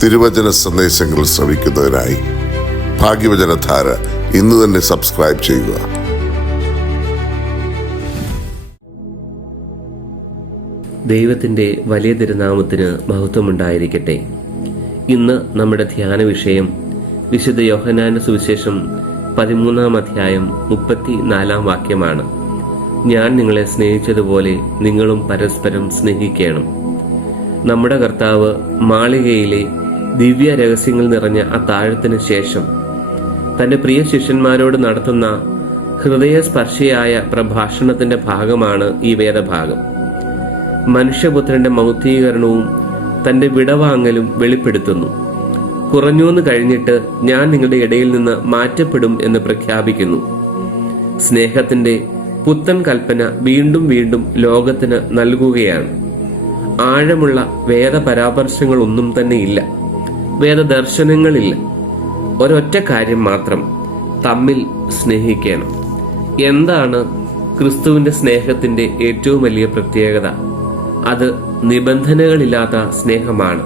തിരുവചന സന്ദേശങ്ങൾ ശ്രവിക്കുന്നതിനായി ഭാഗ്യവചനധാര ഇന്ന് തന്നെ സബ്സ്ക്രൈബ് ചെയ്യുക. ദൈവത്തിൻ്റെ വലിയ തിരുനാമത്തിന് മഹത്വമുണ്ടായിരിക്കട്ടെ. ഇന്ന് നമ്മുടെ ധ്യാന വിഷയം വിശുദ്ധ യോഹന്നാന്റെ സുവിശേഷം 13-ാം അധ്യായം 34-ാം വാക്യമാണ്. ഞാൻ നിങ്ങളെ സ്നേഹിച്ചതുപോലെ നിങ്ങളും പരസ്പരം സ്നേഹിക്കണം. നമ്മുടെ കർത്താവ് മാളികയിലെ ദിവ്യ രഹസ്യങ്ങൾ നിറഞ്ഞ അത്താഴത്തിന് ശേഷം തൻ്റെ പ്രിയ ശിഷ്യന്മാരോട് നടത്തുന്ന ഹൃദയസ്പർശിയായ പ്രഭാഷണത്തിന്റെ ഭാഗമാണ് ഈ വേദഭാഗം. മനുഷ്യപുത്രന്റെ മൗക്തീകരണവും തന്റെ വിടവാങ്ങലും വെളിപ്പെടുത്തുന്നു. കുറഞ്ഞൂന്ന് കഴിഞ്ഞിട്ട് ഞാൻ നിങ്ങളുടെ ഇടയിൽ നിന്ന് മാറ്റപ്പെടും എന്ന് പ്രഖ്യാപിക്കുന്നു. സ്നേഹത്തിന്റെ പുത്തൻ കൽപ്പന വീണ്ടും വീണ്ടും ലോകത്തിന് നൽകുകയാണ്. ആഴമുള്ള വേദപരാമർശങ്ങളൊന്നും തന്നെ ഇല്ല, വേദദർശനങ്ങളില്ല. ഒരൊറ്റ കാര്യം മാത്രം, തമ്മിൽ സ്നേഹിക്കണം. എന്താണ് ക്രിസ്തുവിന്റെ സ്നേഹത്തിന്റെ ഏറ്റവും വലിയ പ്രത്യേകത? അത് നിബന്ധനകളില്ലാത്ത സ്നേഹമാണ്.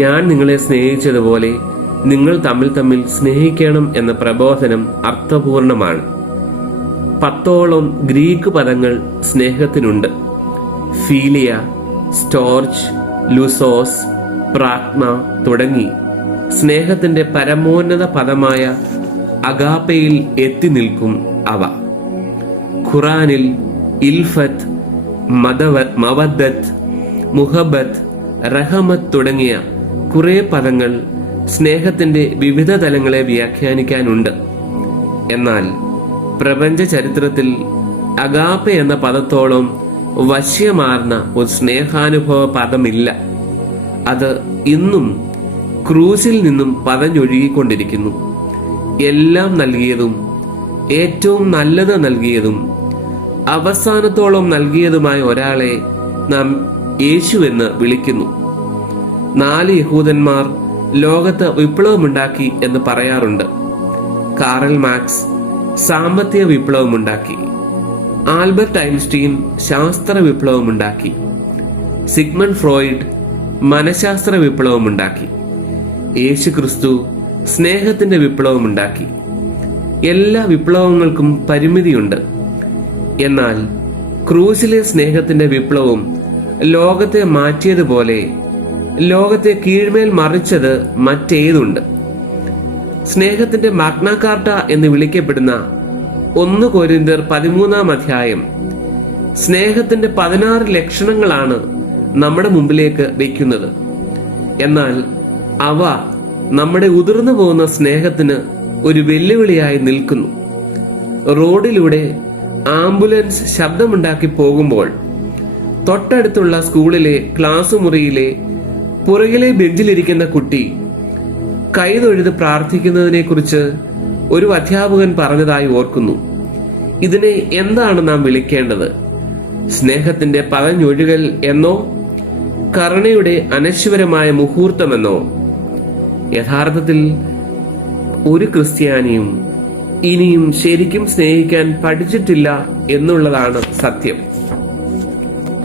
ഞാൻ നിങ്ങളെ സ്നേഹിച്ചതുപോലെ നിങ്ങൾ തമ്മിൽ സ്നേഹിക്കണം എന്ന പ്രബോധനം അർത്ഥപൂർണമാണ്. 10ഓളം ഗ്രീക്ക് പദങ്ങൾ സ്നേഹത്തിനുണ്ട്. ഫീലിയ, സ്റ്റോർച്ച്, ലുസോസ്, പ്രാഗ്മ തുടങ്ങി സ്നേഹത്തിന്റെ പരമോന്നത പദമായ അഗാപ്പയിൽ എത്തി നിൽക്കും അവ. ഖുറാനിൽ ഇൽഫത്ത്, മവദ്ദത്ത്, മുഹബത്ത്, റഹമത്ത് തുടങ്ങിയ കുറെ പദങ്ങൾ സ്നേഹത്തിന്റെ വിവിധ തലങ്ങളെ വ്യാഖ്യാനിക്കാനുണ്ട്. എന്നാൽ പ്രപഞ്ച ചരിത്രത്തിൽ അഗാപ്പ എന്ന പദത്തോളം വശ്യമാർന്ന ഒരു സ്നേഹാനുഭവ പദമില്ല. അത് ഇന്നും ക്രൂസിൽ നിന്നും പതഞ്ഞൊഴുകിക്കൊണ്ടിരിക്കുന്നു. എല്ലാം നൽകിയതും ഏറ്റവും നല്ലത് നൽകിയതും അവസാനത്തോളം നൽകിയതുമായ ഒരാളെ നാം യേശു എന്ന് വിളിക്കുന്നു. 4 യഹൂദന്മാർ ലോകത്ത് വിപ്ലവമുണ്ടാക്കി എന്ന് പറയാറുണ്ട്. കാറൽ മാർക്സ് സാമ്പത്തിക വിപ്ലവമുണ്ടാക്കി. ആൽബർട്ട് ഐൻസ്റ്റീൻ ശാസ്ത്ര വിപ്ലവമുണ്ടാക്കി. സിഗ്മണ്ട് ഫ്രോയിഡ് മനഃശാസ്ത്ര വിപ്ലവമുണ്ടാക്കി. യേശു ക്രിസ്തു സ്നേഹത്തിന്റെ വിപ്ലവമുണ്ടാക്കി. എല്ലാ വിപ്ലവങ്ങൾക്കും പരിമിതിയുണ്ട്. എന്നാൽ ക്രൂസിലെ സ്നേഹത്തിന്റെ വിപ്ലവം ലോകത്തെ മാറ്റിയതുപോലെ ലോകത്തെ കീഴ്മേൽ മറിച്ചത് മറ്റേതുണ്ട്? സ്നേഹത്തിന്റെ മാഗ്നാ കാർട്ട എന്ന് വിളിക്കപ്പെടുന്ന 1 കൊരിന്ത്യർ 13-ാം അധ്യായം സ്നേഹത്തിന്റെ 16 ലക്ഷണങ്ങളാണ് നമ്മുടെ മുമ്പിലേക്ക് വയ്ക്കുന്നത്. എന്നാൽ അവ നമ്മുടെ ഉതിർന്നു പോകുന്ന സ്നേഹത്തിന് ഒരു വെല്ലുവിളിയായി നിൽക്കുന്നു. റോഡിലൂടെ ആംബുലൻസ് ശബ്ദമുണ്ടാക്കി പോകുമ്പോൾ തൊട്ടടുത്തുള്ള സ്കൂളിലെ ക്ലാസ് മുറിയിലെ പുറകിലെ ബെഞ്ചിലിരിക്കുന്ന കുട്ടി കൈതൊഴുത് പ്രാർത്ഥിക്കുന്നതിനെ കുറിച്ച് ഒരു അധ്യാപകൻ പറഞ്ഞതായി ഓർക്കുന്നു. ഇതിനെ എന്താണ് നാം വിളിക്കേണ്ടത്? സ്നേഹത്തിന്റെ പതഞ്ഞൊഴുകൽ എന്നോ കരുണയുടെ അനശ്വരമായ മുഹൂർത്തമെന്നോ? യഥാർത്ഥത്തിൽ ഒരു ക്രിസ്ത്യാനിയും ഇനിയും ശരിക്കും സ്നേഹിക്കാൻ പഠിച്ചിട്ടില്ല എന്നുള്ളതാണ് സത്യം.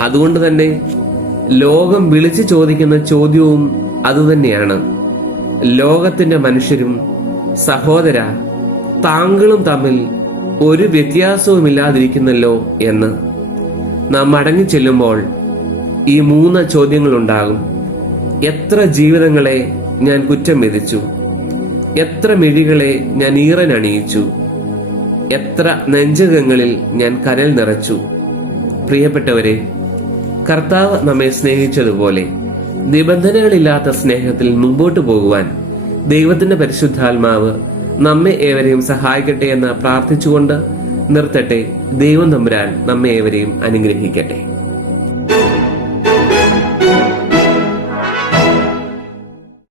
അതുകൊണ്ട് തന്നെ ലോകം വിളിച്ചു ചോദിക്കുന്ന ചോദ്യവും അതുതന്നെയാണ്. ലോകത്തിന്റെ മനുഷ്യരും സഹോദര, താങ്കളും തമ്മിൽ ഒരു വ്യത്യാസവുമില്ലാതിരിക്കുന്നല്ലോ എന്ന്. നാം മടങ്ങി ചെല്ലുമ്പോൾ ഈ 3 ചോദ്യങ്ങളുണ്ടാകും. എത്ര ജീവിതങ്ങളെ ഞാൻ കുറ്റം വിധിച്ചു, എത്ര മിഴികളെ ഞാൻ ഈറനണിയിച്ചു, എത്ര നെഞ്ചകങ്ങളിൽ ഞാൻ കനൽ നിറച്ചു. പ്രിയപ്പെട്ടവരെ, കർത്താവ് നമ്മെ സ്നേഹിച്ചതുപോലെ നിബന്ധനകളില്ലാത്ത സ്നേഹത്തിൽ മുമ്പോട്ട് പോകുവാൻ ദൈവത്തിന്റെ പരിശുദ്ധാത്മാവ് നമ്മെ ഏവരെയും സഹായിക്കട്ടെ എന്ന് പ്രാർത്ഥിച്ചുകൊണ്ട് നിർത്തട്ടെ. ദൈവം തമ്പുരാൻ നമ്മെ ഏവരെയും അനുഗ്രഹിക്കട്ടെ.